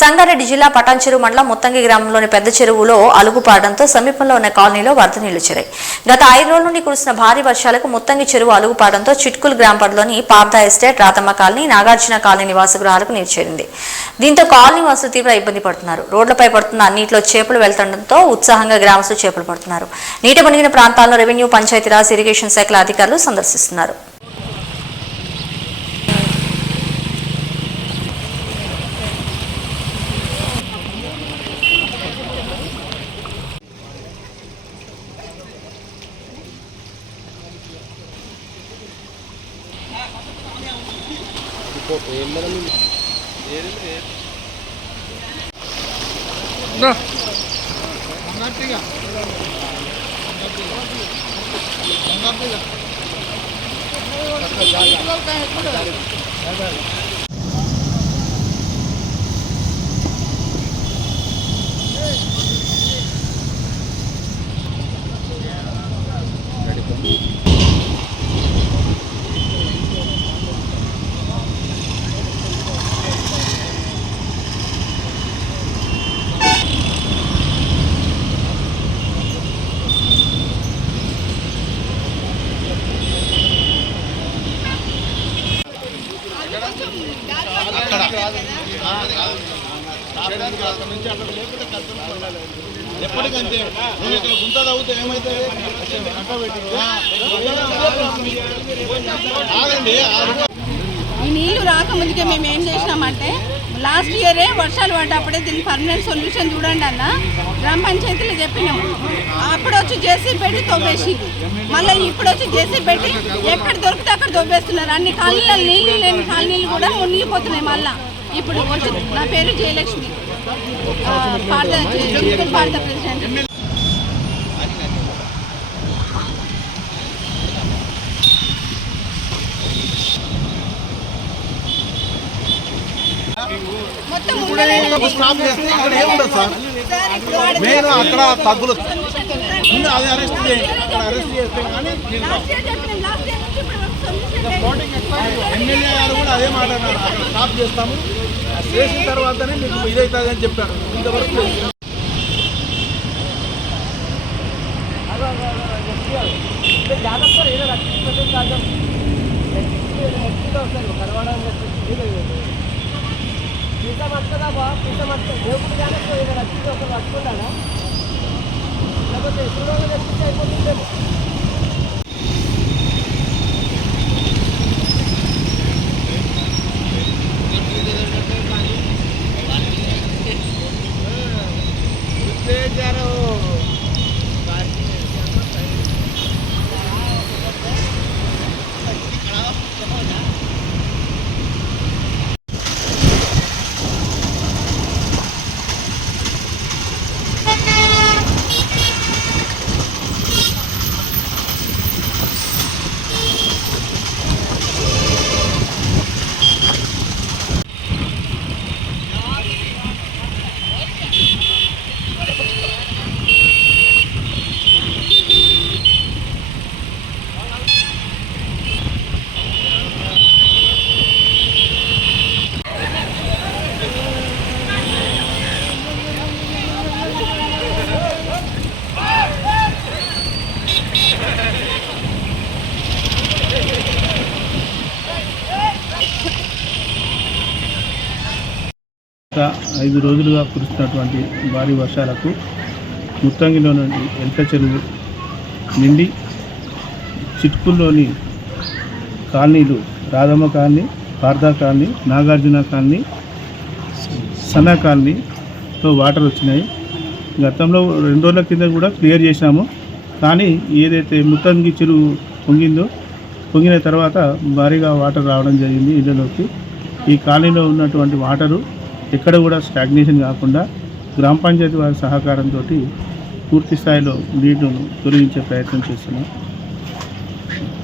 సంగారెడ్డి జిల్లా పటాన్చెరు మండలం ముత్తంగి గ్రామంలోని పెద్ద చెరువులో అలుగుపాడడంతో సమీపంలో ఉన్న కాలనీలో వరద నీళ్లు చేరాయి. గత 5 రోజుల నుండి కురిసిన భారీ వర్షాలకు ముత్తంగి చెరువు అలుగుపాడడంతో చిట్కుల్ గ్రామ పరిధిలోని పార్దా ఎస్టేట్, రాతమ్మ కాలనీ, నాగార్జున కాలనీ నివాస గృహాలకు నీరు చేరింది. దీంతో కాలనీ వాసులు తీవ్ర ఇబ్బంది పడుతున్నారు. రోడ్లపై పడుతున్న నీటిలో చేపలు వెళ్తుండటంతో ఉత్సాహంగా గ్రామస్తులు చేపలు పడుతున్నారు. నీట మునిగిన ప్రాంతాల్లో రెవెన్యూ, పంచాయతీరాజ్, ఇరిగేషన్ శాఖల అధికారులు సందర్శిస్తున్నారు. ఎప్పటికంటే గుంత తగ్గితే ఏమైతే ఈ నీళ్లు రాకముందుకే మేము ఏం చేసినామంటే లాస్ట్ ఇయరే వర్షాలు పడ్డప్పుడే దీనికి పర్మనెంట్ సొల్యూషన్ చూడండి అన్న గ్రామ పంచాయతీలో చెప్పినాము. అప్పుడు వచ్చి జేసీ పెట్టి తవ్వేసి మళ్ళీ ఇప్పుడు వచ్చి జేసీ పెట్టి ఎక్కడ దొరికితే అక్కడ తవ్వేస్తున్నారు. అన్ని కాలనీలు నీళ్ళు లేని కాలనీలు కూడా మునిగిపోతున్నాయి. మళ్ళీ ఇప్పుడు వచ్చి నా పేరు జయలక్ష్మి, భారత ప్రెసిడెంట్. అక్కడ తగ్గులు అది అరెస్ట్ చేయండి. అక్కడ అరెస్ట్ చేస్తే కానీ ఎమ్మెల్యే గారు కూడా అదే మాట అన్నారు. అక్కడ స్టాప్ చేస్తాము, చేసిన తర్వాతనే మీకు ఇదవుతుంది అని చెప్పారు. ఇంతవరకు గత 5 రోజులుగా కురుస్తున్నటువంటి భారీ వర్షాలకు ముత్తంగిలో నుండి ఎల్క చెరువు నిండి చిట్కుల్లోని కాలనీలు, Radhamma colony, పార్దా colony, Nagarjuna colony, సన్నా కాలనీలో వాటర్ వచ్చినాయి. గతంలో 2 రోజుల కింద కూడా క్లియర్ చేసినాము. కానీ ఏదైతే ముత్తంగి చెరువు పొంగిన తర్వాత భారీగా వాటర్ రావడం జరిగింది ఇళ్లలోకి. ఈ కాలనీలో ఉన్నటువంటి వాటరు ఎక్కడ కూడా స్టాగ్నేషన్ కాకుండా గ్రామ పంచాయతీ వారి సహకారంతో పూర్తి స్థాయిలో నీటిని తొలగించే ప్రయత్నం చేస్తున్నాం.